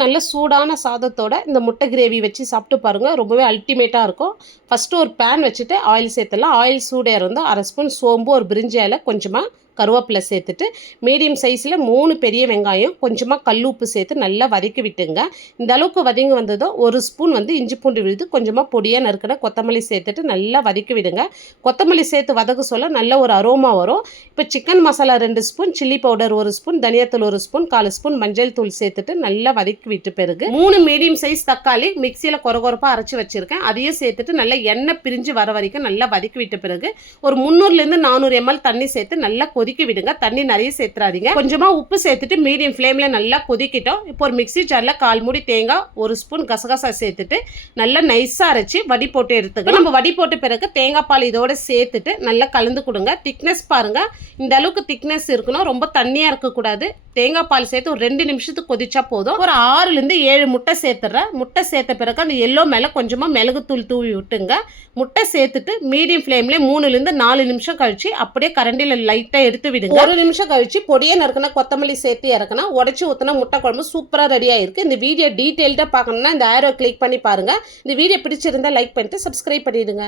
நல்ல சூடான சாதத்தோட இந்த முட்டை கிரேவி வச்சு சாப்பிட்டு பாருங்கள் ரொம்பவே அல்டிமேட்டாக இருக்கும். ஃபஸ்ட்டு ஒரு பேன் வச்சுட்டு ஆயில் சேர்த்துடலாம். ஆயில் சூடாக இருந்தால் அரை ஸ்பூன் சோம்பு ஒரு பிரிஞ்சி இலை கொஞ்சமாக கருவேப்பிலை சேர்த்துட்டு மீடியம் சைஸில் மூணு பெரிய வெங்காயம் கொஞ்சமாக கல் உப்பு சேர்த்து நல்லா வதக்கி விட்டுங்க. இந்த அளவுக்கு வதங்கி வந்ததும் ஒரு ஸ்பூன் வந்து இஞ்சி பூண்டு விழுது கொஞ்சமாக பொடியாக நறுக்கின கொத்தமல்லி சேர்த்துட்டு நல்லா வதக்கி விடுங்க. கொத்தமல்லி சேர்த்து வதக்க சொல்ல நல்ல ஒரு அரோமா வரும். இப்போ சிக்கன் மசாலா ரெண்டு ஸ்பூன் சில்லி பவுடர் ஒரு ஸ்பூன் தனியாத்தூள் ஒரு ஸ்பூன் கால் ஸ்பூன் மஞ்சள் தூள் சேர்த்துட்டு நல்லா வதக்கி விட்டு பிறகு மூணு மீடியம் சைஸ் தக்காளி மிக்சியில் குறகுறப்பாக அரைச்சி வச்சுருக்கேன். அதையும் சேர்த்துட்டு நல்லா எண்ணெய் பிரிஞ்சு வர வரைக்கும் நல்லா வதக்கி விட்ட பிறகு ஒரு முந்நூறுலேருந்து நானூறு எம்எல் தண்ணி சேர்த்து நல்லா கொதிக்க விடுங்க. தண்ணி நிறைய சேர்த்துறாதீங்க. கொஞ்சமாக உப்பு சேர்த்துட்டு மீடியம் ஃப்ளேமில் நல்லா கொதிக்கிட்டோம். இப்போ ஒரு மிக்ஸி ஜாரில் கால் மூடி தேங்காய் ஒரு ஸ்பூன் கசகசா சேர்த்துட்டு நல்லா நைஸாக அரைச்சி வடி போட்டு எடுத்துக்கணும். நம்ம வடி போட்ட பிறகு தேங்காய் பால் இதோட சேர்த்துட்டு நல்லா கலந்து கொடுங்க. திக்னஸ் பாருங்கள் இந்த அளவுக்கு திக்னஸ் இருக்கணும். ரொம்ப தண்ணியாக இருக்கக்கூடாது. தேங்காய் பால் சேர்த்து ஒரு ரெண்டு நிமிஷத்துக்கு கொதிச்சா போதும். ஒரு ஆறுலேருந்து ஏழு முட்டை சேர்த்துறேன் முட்டை சேர்த்த பிறகு அந்த எல்லோ மேலே கொஞ்சமாக மிளகுத்தூள் தூவி விட்டுங்க. முட்டை சேர்த்துட்டு மீடியம் ஃப்ளேம்லேயே மூணுலேருந்து நாலு நிமிஷம் கழிச்சு அப்படியே கரண்டியில் லைட்டாக எடுத்து விடுங்க. ஒரு நிமிஷம் கழிச்சு பொடியை நறுக்கினா கொத்தமல்லி சேர்த்து இறக்குனா உடச்சி ஊற்றினா முட்டை குழம்பு சூப்பராக ரெடி ஆயிருக்கு. இந்த வீடியோ டீட்டெயில்டாக பார்க்கணும்னா இந்த ஆரோ கிளிக் பண்ணி பாருங்கள் இந்த வீடியோ பிடிச்சிருந்தா லைக் பண்ணிட்டு சப்ஸ்கிரைப் பண்ணிடுங்க.